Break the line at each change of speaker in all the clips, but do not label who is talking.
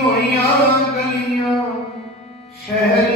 ਧੋਈਆਂ ਗਲੀਆਂ ਸ਼ਹਿਰ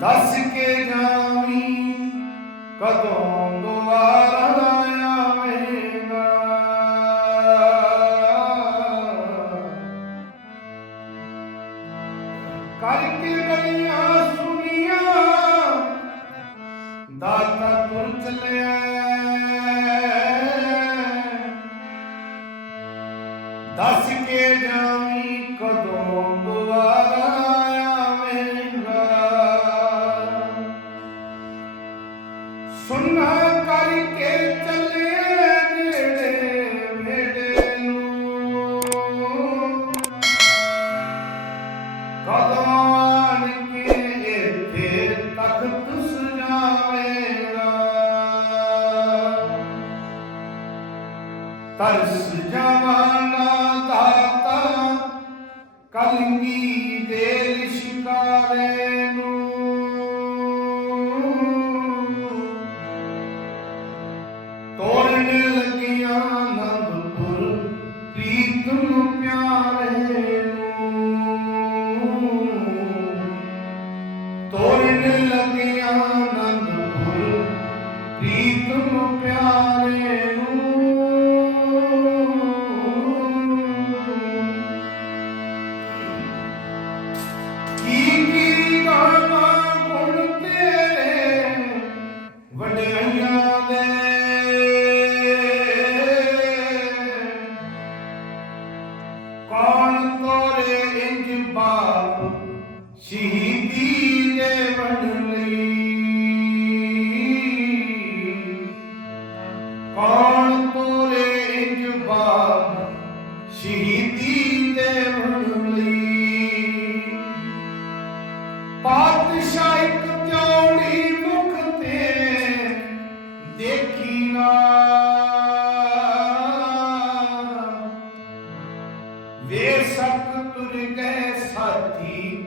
ਦੱਸ ਕੇ ਜਾਵੀਂ ਕਦੋਂ ਦੁਆਰਾ ਆਵੇਗਾ ਕਰਕੇ ਤਰਸ ਜਵਾਨਾ ਦਾਤਾ ਕਲਗੀ ਦੇ ਲਿਸ਼ਕਾਰੇ ਨੂੰ ਤੋੜਨ ਲੱਗਿਆ ਆਨੰਦਪੁਰ ਪ੍ਰੀਤਮ ਪਿਆਰੇ ਨੂੰ ਤੋੜਨ ਲੱਗਿਆ ਆਨੰਦਪੁਰ ਪ੍ਰੀਤਮ ਪਿਆਰੇ ਸ਼ਹੀਦੀ ਦੇ ਬਣ ਲਈ। ਪਾਤਸ਼ਾਹ ਇੱਕ ਤਿਉੜੀ ਮੁਖ ਤੇ ਦੇਖੀ ਨਾ। ਵੇ ਸਕ ਤੁਰ ਗਏ ਸਾਥੀ,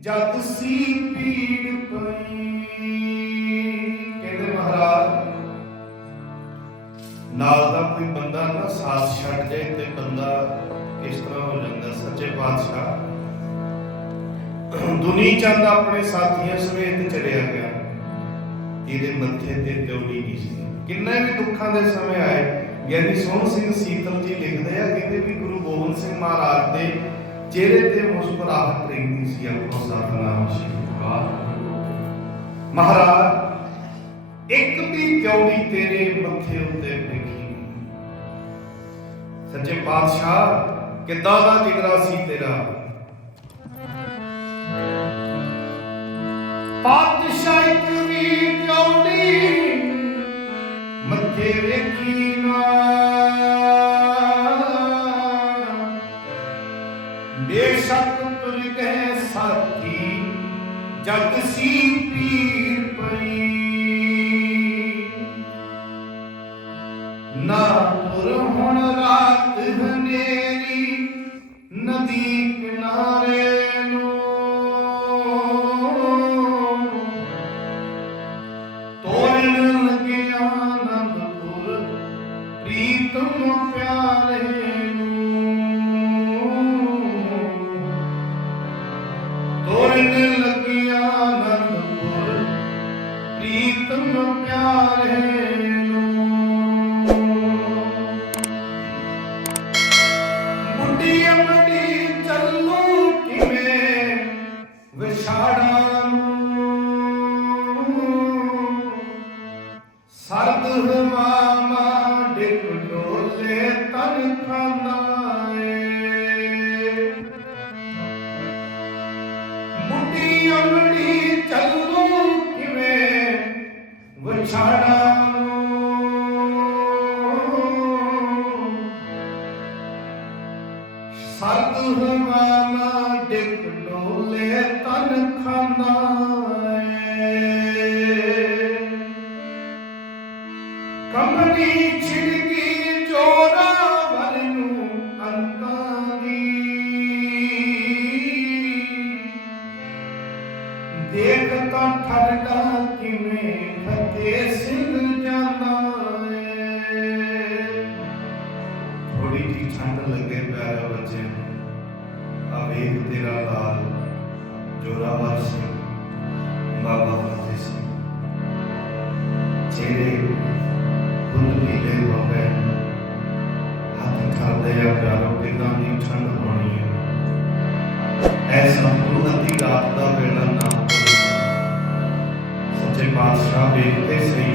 ਜਦ ਸੀ ਪੀੜ ਪਈ। ਨਾਲ ਦਾ ਕੋਈ ਬੰਦਾ ਨਾ ਸਾਥ ਛੱਡ ਜਾਏ ਤੇ ਬੰਦਾ ਇਸ ਤਰ੍ਹਾਂ ਹੋ ਜਾਂਦਾ, ਸੱਚੇ ਪਾਤਸ਼ਾਹ। ਦੁਨੀ ਚੰਦ ਆਪਣੇ ਸਾਥੀਆਂ ਸਮੇਤ ਚਲਿਆ ਗਿਆ। ਇਹਦੇ ਮੱਥੇ ਤੇ ਤਿਉੜੀ ਨਹੀਂ ਸੀ। ਕਿੰਨੇ ਵੀ ਦੁੱਖਾਂ ਦੇ ਸਮੇਂ ਆਏ, ਗਿਆਨੀ ਸੋਹਣ ਸਿੰਘ ਸੀਤਲ ਜੀ ਲਿਖਦੇ ਆ, ਕਹਿੰਦੇ ਵੀ ਗੁਰੂ ਗੋਬਿੰਦ ਸਿੰਘ ਮਹਾਰਾਜ ਦੇ ਚਿਹਰੇ ਤੇ ਮੁਸਕਰਾਹਟ ਰਹਿੰਦੀ ਸੀ ਆਪੋ ਸਤਨਾਮ ਸ੍ਰੀ ਵਾਹਿਗੁਰੂ ਮਹਾਰਾਜ ਇੱਕ ਵੀ ਤਿਉੜੀ ਤੇਰੇ ਮੱਥੇ ਉੱਤੇ ਦੇਖੀ ਸੱਚੇ ਪਾਤਸ਼ਾਹ, ਕਿੱਦਾਂ ਦਾ ਜਿਗਰਾ ਸੀ ਤੇਰਾ? ਪਾਤਸ਼ਾਹ ਇੱਕ ਵੀ ਚੌੜੀ ਮੱਥੇ ਵੇਖੀ ਨਾ। ਬੇਸ਼ੱਕ ਤੁਰ ਗਏ ਸਾਥੀ, ਜਗ ਸੀ ਪੀਰ। ਵਿਛਾੜਾਂ ਸਰਦ ਹਵਾਵਾਂ ਡਿੱਗ ਡੋਲੇ ਤਨ ਖਾਂਦਾ ਮੁੱਢੀ ਬੁੱਢੀ ਅੰਮੜੀ ਚੱਲੂ ਕਿਵੇਂ ਵਿਛਾੜਾ ਸਰਦ ਹਵਾਵਾਂ ਡੋਲੇ ਤਨ ਖਾਂਦਾ ਏ। ਕੰਬਣੀ ਛਿੜਕੀ ਚੋਰਾ ਵਰ ਨੂੰ ਅੰਤਾਂ ਦੀ। ਦੇਖ ਤਾਂ ਠਰਦਾ ਕਿਵੇਂ ਫਤਿਹ ਸਿੰਘ ਜਾਂਦਾ ਏ। ਥੋੜੀ ਜੀ ਠੰਡ ਲੱਗੇ ਪਿਆਰੇ ਬੱਚੇ ਆ ਵੇਖ ਤੇਰਾ ਲਾਲ ਜੋਰਾਵਰ ਸਿੰਘ ਬਾਬਾ ਫਤਿਹ ਸਿੰਘ ਚਿਹਰੇ ਫੁੱਲ ਨੀਲੇ ਹੋ ਗਏ ਹੱਥ ਕਰਦੇ ਆ ਪਿਆਰੋ ਕਿਦਾਂ ਦੀ ਠੰਡ ਹੋਣੀ ਹੈ ਐਸਾ ਨੂੰ ਅੱਧੀ ਰਾਤ ਦਾ ਵੇਲਾ ਨਾ ਹੋਵੇ। ਸੱਚੇ ਪਾਤਸ਼ਾਹ ਵੇਖਦੇ ਸਹੀ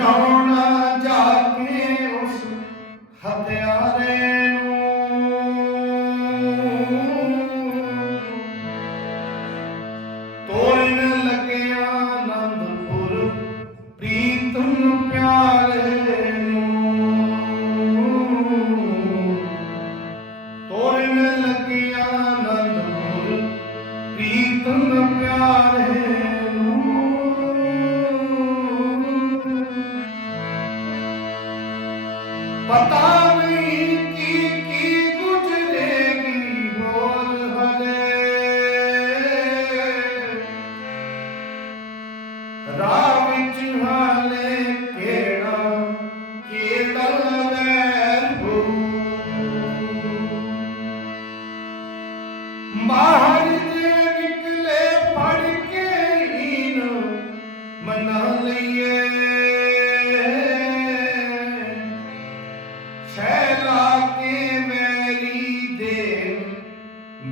don't बताओ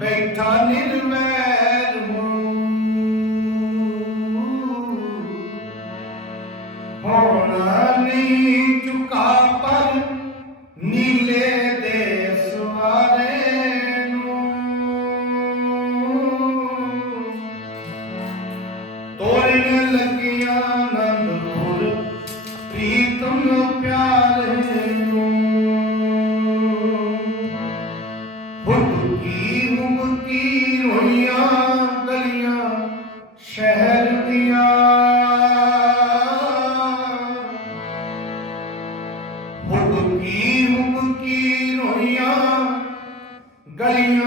Bektanil ve ਸ਼ਹਿਰ ਦੀਆਂ ਹੁੱਕੀ ਹੁੱਕੀ ਰੋਈਆਂ ਗਲੀਆਂ